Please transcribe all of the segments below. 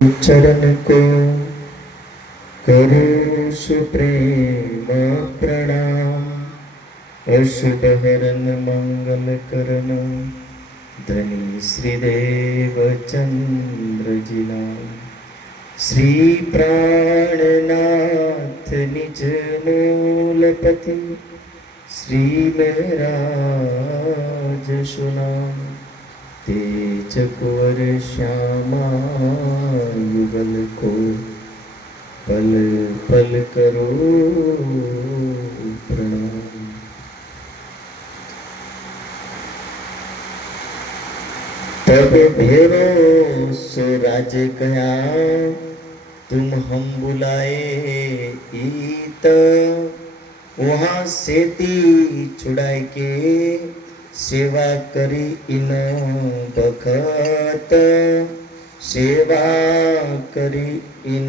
चरण को करो सुप्रेम प्रणाम। अशुभ हरन मंगल करन धनी श्रीदेव चंद्र जिना। श्री प्राणनाथ निज मूलपति श्री महराज सुना। तेज कुंवर श्यामा युगल को पल पल करो प्रणाम। तब भेरो सो राज कया तुम हम बुलाए ईत। वहाँ सेती छुड़ाए के सेवा करी इन बखत। सेवा करी इन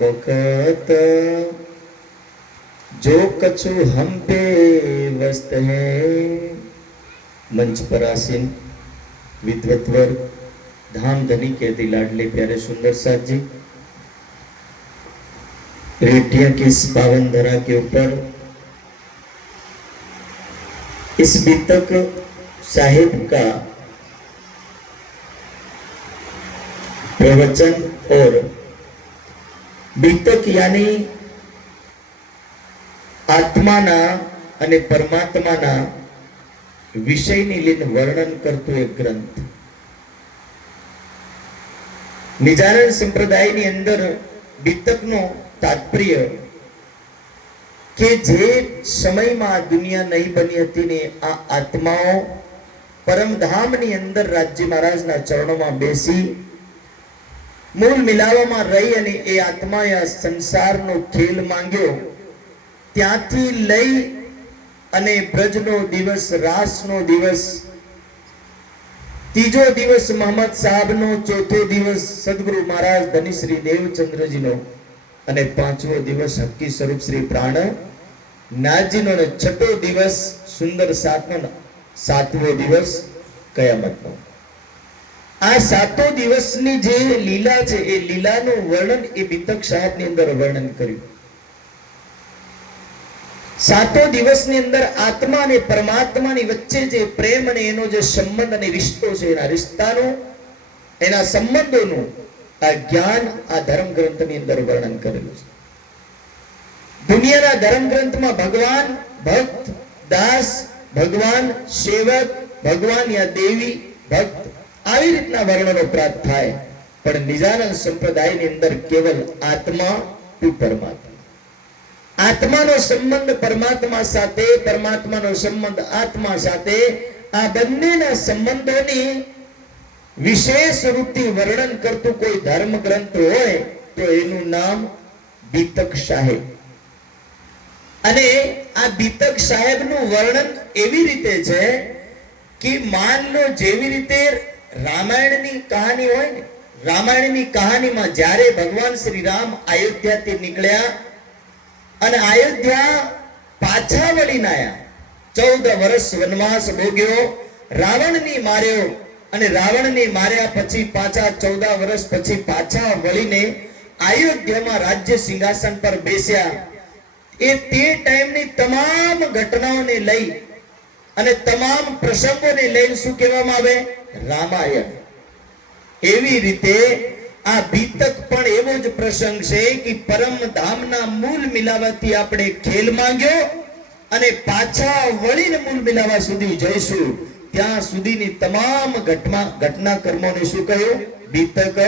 बखत। जो कछु हम पे वस्त है। मंच पर आसीन विद्वत्वर धाम धनी कहती लाडले प्यारे सुंदर साथ जी, रेटिया की इस पावन धरा के ऊपर इस बीतक साहिब का प्रवचन और बीतक यानी आत्माना અને પરમાત્માના વિષયની લીન વર્ણન કરતો એક ગ્રંથ નિજાનંદ સંપ્રદાયની અંદર બીતકનો તાત્પર્ય કે જે સમયમાં આ દુનિયા નહીં બની હતી ને આ આત્માઓ પરમધામની અંદર રાજ્ય મહારાજના ચરણોમાં બેસી મૂળ મિલાવામાં રહી અને એ આત્માએ આ સંસારનો ખેલ માંગ્યો ત્યાંથી લઈ અને બ્રજનો દિવસ રાસનો દિવસ ત્રીજો દિવસ મોહમ્મદ સાહેબનો ચોથો દિવસ સદગુરુ મહારાજ ધની શ્રી દેવચંદ્રજીનો અને પાંચમો દિવસ હક્કી સ્વરૂપ શ્રી પ્રાણ નાથજીનો અને છઠ્ઠો દિવસ સુંદર સાતમો દિવસ કયામતનો। આ સાતો દિવસની જે લીલા છે એ લીલાનું વર્ણન એ બીતક સાહેબની અંદર વર્ણન કર્યું। સાતો દિવસની અંદર આત્મા અને પરમાત્માની વચ્ચે જે પ્રેમ અને એનો જે સંબંધ અને રિશ્તો છે એના રિશ્તાનો એના સંબંધોનું આ જ્ઞાન આ ધર્મ ગ્રંથની અંદર વર્ણન કરેલું છે। દુનિયાના ધર્મ ગ્રંથમાં ભગવાન ભક્ત દાસ ભગવાન સેવક ભગવાન યા દેવી ભક્ત આવી રીતના વર્ણનો પ્રાપ્ત થાય પણ નિજાનંદ સંપ્રદાયની અંદર કેવલ આત્મા ટુ પરમાત્મા। આત્માનો સંબંધ પરમાત્મા સાથે પરમાત્માનો સંબંધ આત્મા સાથે આ બંનેના સંબંધોની વિશેષ રૂપથી વર્ણન કરતું કોઈ ધર્મ ગ્રંથ હોય તો એનું નામ બીતક સાહેબ। અને આ બીતક સાહેબનું વર્ણન એવી રીતે છે કે માન લો જેવી રીતે રામાયણની કહાની હોય ને રામાયણની કહાનીમાં જ્યારે ભગવાન શ્રી રામ અયોધ્યાથી નીકળ્યા અને અયોધ્યા પાછા વળીને આયા 14 વર્ષ વનવાસ ભોગ્યો રાવણની માર્યો અને રાવણને માર્યા પછી પાછા 14 વર્ષ પછી પાછા વળીને અયોધ્યામાં રાજ્ય સિંહાસન પર બેસ્યા। એ તે ટાઈમની તમામ ઘટનાઓને લઈ અને તમામ પ્રસંગોને લઈને શું કહેવામાં આવે રામાયણ। એવી રીતે આ બીતક પણ એવો જ પ્રસંગ છે કે પરમ ધામના મૂળ મિલાવાથી આપણે ખેલ માંગ્યો અને પાછા વળીને મૂળ મિલાવા સુધી જઈશું ત્યાં સુધીની તમામ ઘટના કર્મોને શું કહ્યું બીતક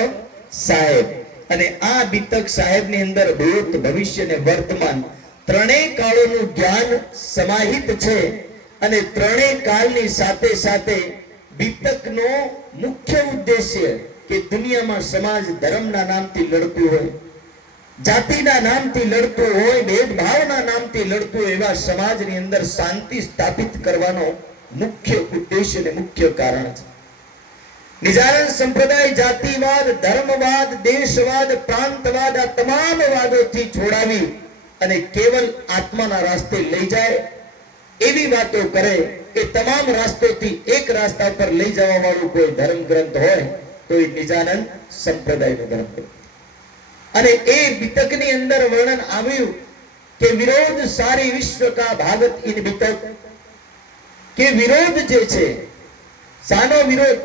સાહેબ। અને આ બીતક સાહેબની અંદર ભૂત ભવિષ્ય અને વર્તમાન ત્રણેય કાળોનું જ્ઞાન સમાહિત છે અને ત્રણેય કાળની સાથે સાથે બીતકનો મુખ્ય ઉદ્દેશ્ય કે દુનિયામાં સમાજ ધર્મના નામથી લડતું હોય જાતિના નામથી લડતું હોય ભેદભાવના નામથી લડતું હોય એવા સમાજની અંદર શાંતિ સ્થાપિત કરવાનો મુખ્ય ઉદ્દેશ્ય અને મુખ્ય કારણ છે। નિજાનંદ સંપ્રદાય જાતિવાદ ધર્મવાદ દેશવાદ પ્રાંતવાદ આ તમામ વાદોથી છોડાવી અને કેવલ આત્માના રાસ્તે લઈ જાય એવી વાતો કરે કે તમામ રાસ્તોથી એક રાસ્તા પર લઈ જવા વાળું કોઈ ધર્મ ગ્રંથ હોય તો એ નિજાનંદ સંપ્રદાયનો ધર્મ. અને એ બીતકની અંદર વર્ણન આવ્યું કે વિરોધ સારી વિશ્વ કા ભાગત ઇન બીતક, કે વિરોધ જે છે, સાનો વિરોધ,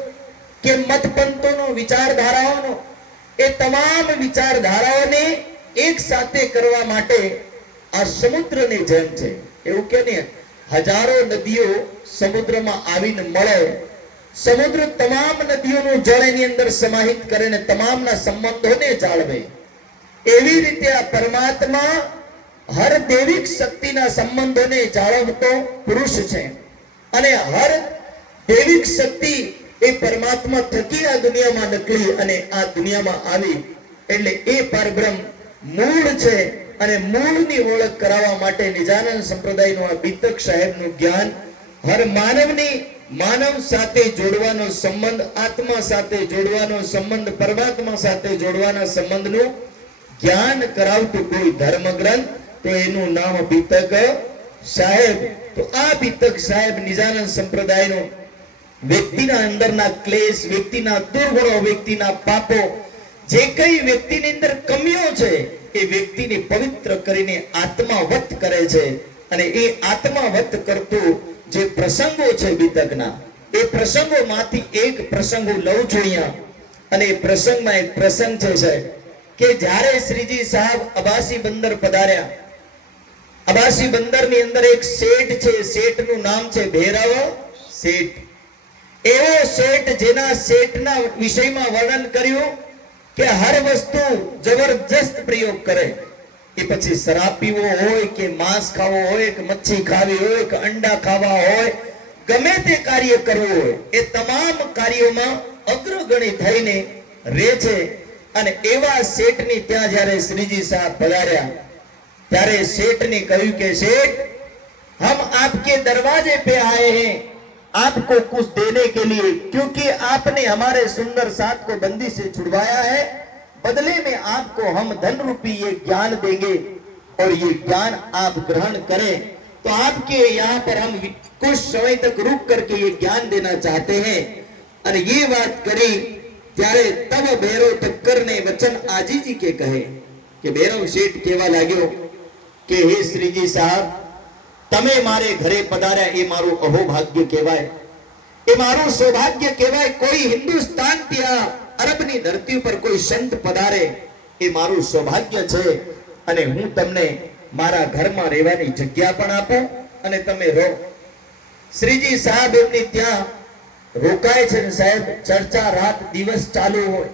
કે મતપંથોનો, વિચારધારાઓનો, એ તમામ વિચારધારાઓને એક સાથે કરવા માટે આ સમુદ્રની જેમ છે. એવું કે ને, હજારો નદીઓ સમુદ્રમાં આવીને મળે, સમુદ્ર તમામ નદીઓનું જળ એની અંદર સમાહિત કરે ને તમામના સંબંધોને જાળવે. એવી રીતે આ પરમાત્મા હર દૈવિક શક્તિના સંબંધોને જાળવતો પુરુષ છે. અને હર દૈવિક શક્તિ એ પરમાત્મા થકી આ દુનિયામાં નીકળી અને આ દુનિયામાં આવી. એટલે એ પરબ્રહ્મ મૂળ છે. અને મૂળની ઓળખ કરાવવા માટે નિજાનંદ સંપ્રદાયનું આ બીતક સાહેબનું જ્ઞાન હર માનવની માનવ સાથે જોડવાનો સંબંધ, આત્મા સાથે જોડવાનો સંબંધ, પરમાત્મા સાથે જોડવાના સંબંધનું જ્ઞાન કરાવતું કોઈ ધર્મ ગ્રંથ, તો એનું નામ બીતક સાહેબ. તો આ બીતક સાહેબ નિજાનંદ સંપ્રદાયનો વ્યક્તિના અંદરના ક્લેશ, વ્યક્તિના દુર્ગુણો, વ્યક્તિના પાપો, જે કઈ વ્યક્તિની અંદર કમીઓ છે એ વ્યક્તિને પવિત્ર કરીને આત્માવત કરે છે. અને એ આત્માવત કરતું જે પ્રસંગો છે બીતકના, એ પ્રસંગોમાંથી એક પ્રસંગ હું લઉં છું અહીંયા. અને એ પ્રસંગમાં એક પ્રસંગ છે સાહેબ, કે જ્યારે શ્રીજી સાહેબ અબાસી બંદર પધાર્યા. અબાસી બંદરની અંદર એક શેઠ છે, શેઠનું નામ છે ભૈરવ શેઠ. એવો શેઠ જેના શેઠના વિષયમાં વર્ણન કર્યું કે હર વસ્તુ જબરજસ્ત પ્રયોગ કરે. એ પછી શરાબ પીવો હોય કે માંસ ખાવો હોય કે મચ્છી ખાવી હોય કે અંડા ખાવા હોય, ગમે તે કાર્ય કરવું હોય, એ તમામ કાર્યોમાં અગ્રગણી થઈને રહે છે. અને એવા શેઠની ત્યાં જ્યારે શ્રીજી સાહેબ પધાર્યા ત્યારે શેઠને કહ્યું કે શેઠ, हम आपके दरवाजे पे आए हैं आपको कुछ देने के लिए, क्योंकि आपने हमारे सुंदर साथ को बंदी से छुड़वाया है, बदले में आपको हम धन रूपी ये ज्ञान देंगे और ये ज्ञान आप ग्रहण करें. तो आपके यहाँ पर हम कुछ समय तक रुक करके ये ज्ञान देना चाहते हैं. और ये बात करी ત્યારે તબ ભૈરવ ઠક્કર ને વચન આજીજી કે કહે કે ભૈરવ શેઠ કહેવા લાગ્યો કે હે શ્રીજી સાહેબ, તમે મારે ઘરે પધાર્યા એ મારું અહોભાગ્ય કહેવાય, એ મારું સૌભાગ્ય કહેવાય. કોઈ હિન્દુસ્તાન થી આ અરબની ધરતી ઉપર કોઈ સંત પધારે એ મારું સૌભાગ્ય છે. અને હું તમને મારા ઘરમાં રહેવાની જગ્યા પણ આપું અને તમે રહો. શ્રીજી સાહેબ એમની ત્યાં રોકાય છે. સાહેબ ચર્ચા રાત દિવસ ચાલુ હોય,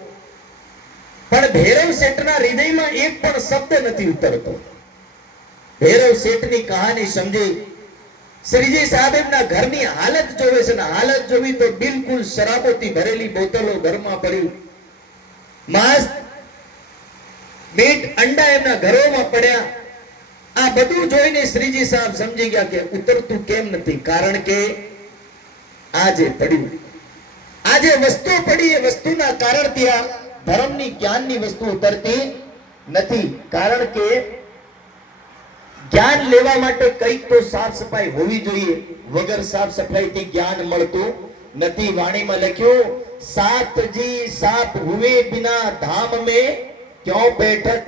પણ ભૈરવ શેઠના હૃદયમાં એક પણ શબ્દ નથી ઉતરતો. ભૈરવ શેઠની કહાની સમજી શ્રીજી સાહેબ એમના ઘરની હાલત જોવે છે. હાલત જોવી તો બિલકુલ શરાબોથી ભરેલી બોતલો ઘરમાં પડ્યું, માંસ, મીટ, અંડા એમના ઘરોમાં પડ્યા. આ બધું જોઈને શ્રીજી સાહેબ સમજી ગયા કે ઉતરતું કેમ નથી. કારણ કે આજે પડ્યું, આજે વસ્તુ પડી, એ વસ્તુના કારણથી આ ધર્મની જ્ઞાનની વસ્તુ ઉતરતી નથી. કારણ કે જ્ઞાન લેવા માટે કઈક તો સાફ સફાઈ હોવી જોઈએ. વગર સાફ સફાઈથી જ્ઞાન મળતું નથી. વાણીમાં લખ્યું, સાત જી સાફ હુએ બિના ધામ में क्यों बैठक,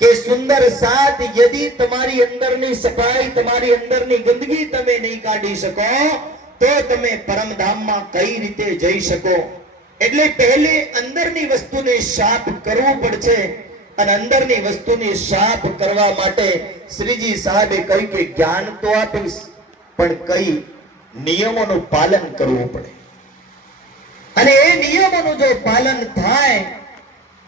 કે સુંદર સાત, યદિ તમારી અંદરની સફાઈ, તમારી અંદરની ગંદકી તમે નહીં કાઢી શકો તો તમે પરમધામમાં કઈ રીતે જઈ શકો. એટલે પહેલે અંદરની વસ્તુને સાફ કરવું પડશે. અને અંદરની વસ્તુને સાફ કરવા માટે શ્રીજી સાહેબે કહ્યું કે જ્ઞાન તો આપીશ, પણ કઈ નિયમોનું પાલન કરવું પડે. અને એ નિયમોનું જો પાલન થાય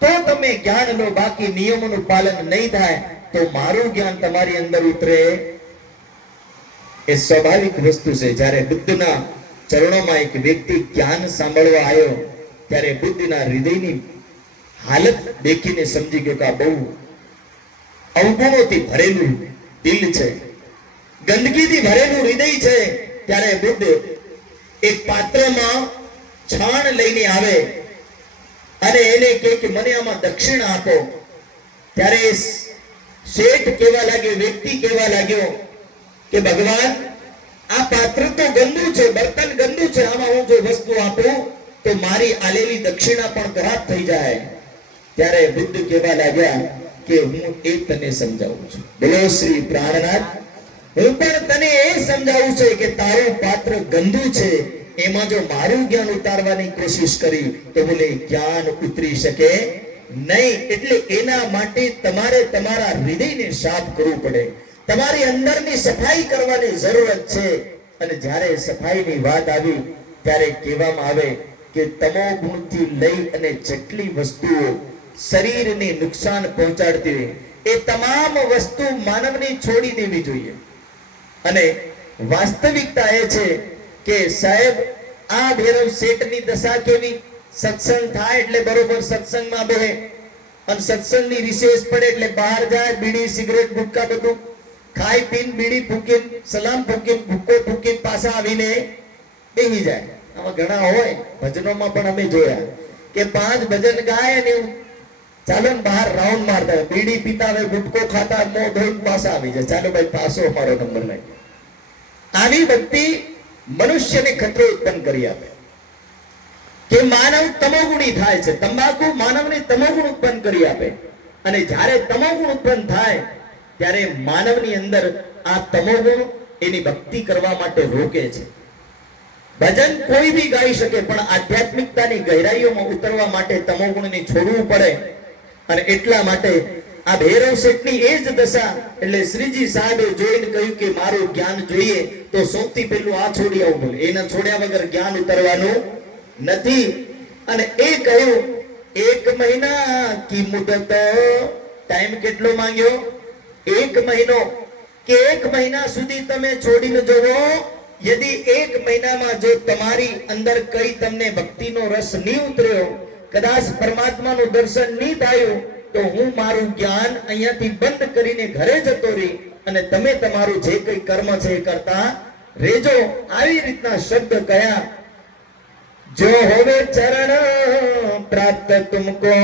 તો તમે જ્ઞાન લો. બાકી નિયમોનું પાલન નહીં થાય તો મારું જ્ઞાન તમારી અંદર ઉતરે એ સ્વાભાવિક વસ્તુ છે. જ્યારે બુદ્ધના ચરણોમાં એક વ્યક્તિ જ્ઞાન સાંભળવા આવ્યો ત્યારે બુદ્ધના હૃદયની હાલત દેખીને સમજી ગયો કે આ બહુ અવગુણોથી ભરેલું દિલ છે, ગંદકીથી ભરેલું હૃદય છે. ત્યારે બુદ્ધ એક પાત્રમાં છાણ લઈને આવે અને એને કહે કે મને આમાં દક્ષિણ આપો. ત્યારે શેઠ કહેવા લાગ્યો, વ્યક્તિ કહેવા લાગ્યો કે ભગવાન, આ પાત્ર તો ગંદુ છે, બર્તન ગંદુ છે, આમાં હું જો વસ્તુ આપું તો મારી આલેલી દક્ષિણા પણ ઘાત થઈ જાય. ત્યારે બુદ્ધ કહેવા લાગ્યા કે હું એ તને સમજાવું છું. બોલો શ્રી પ્રાણનાથ. હું પણ તને એ સમજાવું છે કે તારું પાત્ર ગંદુ છે, એમાં જો મારું જ્ઞાન ઉતારવાની કોશિશ કરી તો બોલે જ્ઞાન ઉતરી શકે નહીં. એટલે એના માટે તમારે તમારા હૃદયને સાફ કરવું પડે, તમારી અંદરની સફાઈ કરવાની જરૂરત છે. અને જ્યારે સફાઈની વાત આવી ત્યારે કહેવામાં આવે કે તમો ગુણથી લઈ અને જેટલી વસ્તુઓ શરીરને નુકસાન પહોંચાડતી હોય એ તમામ વસ્તુ માનવને છોડી દેવી જોઈએ. અને વાસ્તવિકતા એ છે કે સાહેબ આ ભૈરવ શેઠની દશા કેવી? સત્સંગ થાય એટલે બરોબર સત્સંગમાં બેહે, અને સત્સંગની રિસેસ પડે એટલે બહાર જાય, બીડી સિગરેટ ગુટકા બધું ખાઈ પીને બીડી ફૂકીને સલામ ફૂકીને ભૂકો ફૂકીને પાછા આવીને બેહી જાય. આમાં ઘણા હોય, ભજનોમાં પણ અમે જોયા કે 5 ભજન ગાય અને ચાલો બહાર રાઉન્ડ મારતા હોય, બીડી પીતા હોય, ગુટકો ખાતા, મોં ધોઈને પાછા આવી જાય, ચાલો ભાઈ પાછો અમારો નંબર લાગ્યો. આવી ભક્તિ મનુષ્યને ખતરો ઉત્પન્ન કરી આપે કે માનવ તમોગુણી થાય છે. તંબાકુ માનવને તમોગુણ ઉત્પન્ન કરી આપે, અને જ્યારે તમોગુણ ઉત્પન્ન થાય ત્યારે માનવની અંદર આ તમોગુણ એની ભક્તિ કરવા માટે રોકે છે. ભજન કોઈ બી ગાઈ શકે, પણ આધ્યાત્મિકતાની ગહેરાઈઓમાં ઉતરવા માટે તમોગુણને છોડવું પડે. અને એટલા માટે આ ભૈરવ શેઠની એ જ દશા. એટલે શ્રીજી સાહેબે જોઈને કહ્યું કે મારું જ્ઞાન જોઈએ તો સૌથી પહેલું આ છોડી આવું બોલે, એના છોડ્યા વગર જ્ઞાન ઉતરવાનું નથી. અને એ કહ્યું 1 મહિના કી મુદત. ટાઈમ કેટલો માંગ્યો? 1 મહિનો. કે 1 મહિના સુધી તમે છોડીને જોવો. યદિ 1 મહિનામાં જો તમારી અંદર કઈ તમને ભક્તિનો રસ નહીં ઉતર્યો, કદાચ પરમાત્માનું દર્શન નહીં થયું, તો હું મારું જ્ઞાન અહીંયાથી બંધ કરીને ઘરે જતો રહી અને તમે તમારું જે કઈ કર્મ છે એ કરતા રેજો. આવી રીતના શબ્દ કયા. જો હોવે ચરણ પ્રાપ્ત તુમકો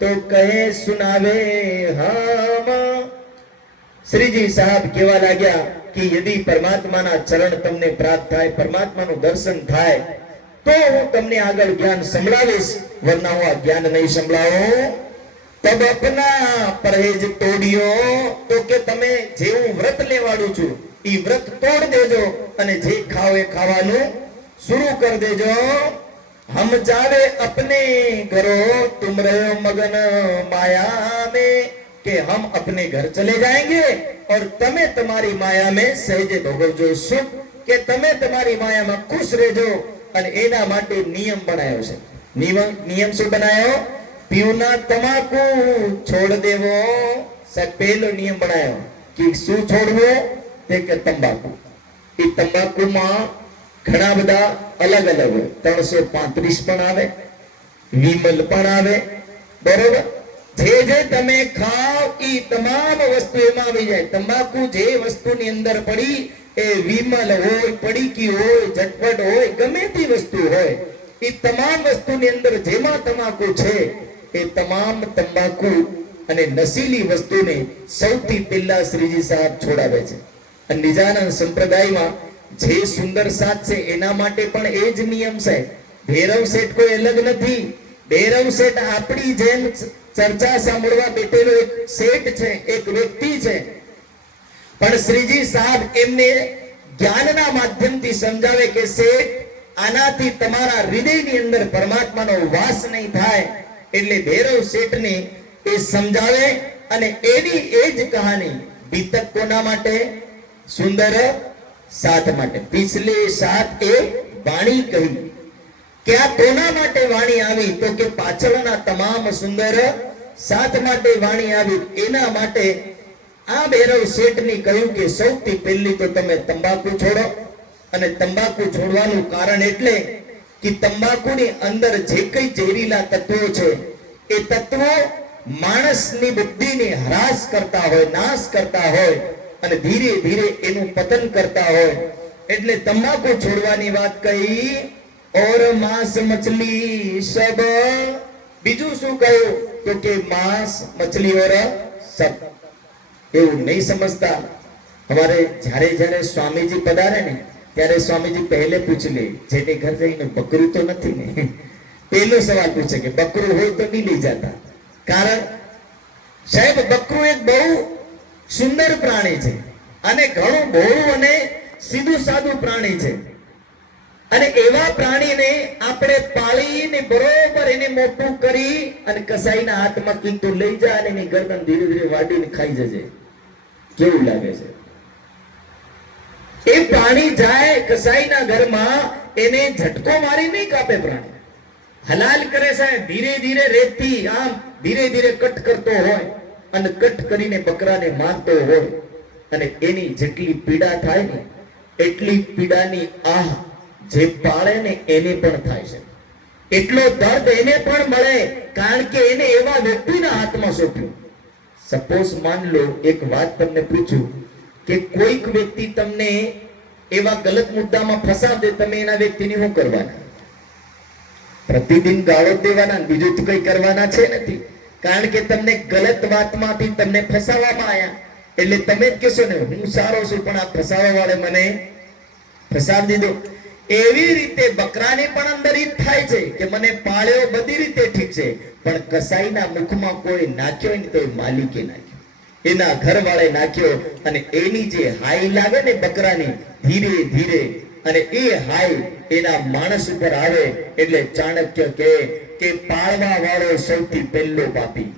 તો કહે સુનાવે હમ. શ્રીજી સાહેબ કહેવા લાગ્યા કે યદિ પરમાત્માના ચરણ તમને પ્રાપ્ત થાય, પરમાત્માનું દર્શન થાય, તો હું તમને આગળ જ્ઞાન સંભળાવીશ, વરના હું આ જ્ઞાન નહીં સંભળાવું. તબ અપના પरहेજ તોડ્યો. તો કે તમે જે હું વ્રત લેવાડું છું એ વ્રત તોડ દેજો અને જે ખાવ એ ખાવાનું शुरू कर देजो. हम जावे अपने घरो तुम रहो मगन माया में. कि हम अपने घर चले जाएंगे और तमे तुम्हारी माया में सहजे भोगवजो सुख. કે તમે તમારી માયામાં ખુશ રહેજો. અને એના માટે નિયમ બનાવ્યો છે. નિયમ શું બનાવ્યો? પીવના તમાકુ છોડ દેવો. પહેલો નિયમ બનાવ્યો કે શું છોડવો? તે કે તંબાકુ. એ તંબાકુમાં ઘણા બધા અલગ અલગ હોય. 335 પણ આવે, વિમલ પણ આવે, બરોબર. જે જે તમે ખાઓ એ તમામ વસ્તુ એમાં આવી જાય. તંબાકુ જે વસ્તુની અંદર પડી એ વિમલ હોય, પડીકી હોય, ઝટપટ હોય, ગમે તે વસ્તુ હોય, એ તમામ વસ્તુની અંદર જેમાં તમાકુ છે એ તમામ તંબાકુ અને નશીલી વસ્તુને સૌથી પહેલા શ્રીજી સાહેબ છોડાવે છે. અને નિજાનંદ સંપ્રદાયમાં જે સુંદર સાથ છે એના માટે પણ એ જ નિયમ છે. ભૈરવ શેઠ કોઈ અલગ નથી. ભૈરવ શેઠ આપણી જેમ ચર્ચા સાંભળવા બેઠેલો એક શેઠ છે, એક વ્યક્તિ છે. પણ શ્રીજી સાહેબ એમને જ્ઞાનના માધ્યમથી સમજાવે કે શેઠ, આનાથી તમારા હૃદયની અંદર પરમાત્માનો વાસ નહીં થાય. એટલે ભૈરવ શેઠને એ સમજાવે. અને એની એ જ કહાની બીતક કોના માટે? સુંદર સાથ માટે. પિછલે સાથ એ વાણી કહી. કે આ કોના માટે વાણી આવી? તો કે પાછળના તમામ સુંદર સાથ માટે વાણી આવી. એના માટે આ ભૈરવ શેઠને કહ્યું કે સૌથી પહેલી તો તમે તંબાકુ છોડો. અને તંબાકુ છોડવાનું કારણ એટલે કે તંબાકુની અંદર જે કઈ ઝેરીલા તત્વો છે એ તત્વો માણસની બુદ્ધિને હરાસ કરતા હોય, નાશ કરતા હોય અને ધીરે ધીરે એનું પતન કરતા હોય. એટલે તંબાકુ છોડવાની વાત કહી. और मांस मछली सब. બીજું શું કહ્યું? તો કે માંસ મછલી और सब. એવું નહીં સમજતા. हमारे જ્યારે જ્યારે સ્વામીજી પધારે ને ત્યારે સ્વામીજી પહેલે પૂછી લે, જેને ઘર જઈને બકરું તો નથી ને, પહેલો સવાલ પૂછે કે બકરું હોય તો નહીં લઈ જતા. કારણ સાહેબ બકરું એક બહુ સુંદર પ્રાણી છે અને ઘણું ભોળું અને સીધું સાદું પ્રાણી છે. અને એવા પ્રાણીને આપણે પાળીને બરોબર એને મોટું કરી અને કસાઈના હાથમાં કીધું લઈ જાય અને એની ગરદન ધીરે ધીરે વાડીને ખાઈ જશે. કેવું લાગે છે? એ પ્રાણી જાય કસાઈના ઘરમાં, એને ઝટકો મારી નહીં કાપે. પ્રાણી હલાલ કરે છે, ધીરે ધીરે રેતી આમ ધીરે ધીરે કટ કરતો હોય અને કટ કરીને બકરાને મારતો હોય અને એની જેટલી પીડા થાય ને એટલી પીડાની આહ જે પાળે ને એને પણ થાય છે. એટલો દર્દ એને પણ મળે, કારણ કે એને એવા વ્યક્તિના હાથમાં સોંપ્યું. સપોઝ માન લો, એક વાત તમને પૂછું કે કોઈક વ્યક્તિ તમને એવા ગલત મુદ્દામાં ફસાવે, તમે એના વ્યક્તિની શું કરવાના? પ્રતિદિન ગાળો દેવાના, બીજું તો કઈ કરવાના છે નથી. કારણ કે તમને ગલત વાતમાંથી તમને ફસાવવામાં આવ્યા એટલે તમે જ કહેશો ને હું સારો છું, પણ આ ફસાવા વાળે મને ફસાવી દીધો. એવી રીતે બકરાને પણ અંદર ઈ થાય છે કે મને પાળ્યો બધી રીતે ઠીક છે, પણ કસાઈના મુખમાં કોઈ નાખ્યો ને તો એ માલિકે નાખ્યો, એના ઘરવાળે નાખ્યો. અને એની જે હાઈ લાગે ને બકરાની, ધીરે ધીરે અને એ હાઈ એના માણસ ઉપર આવે એટલે ચાણક્ય કે પાળવા વાળો સૌથી પહેલો પાપી.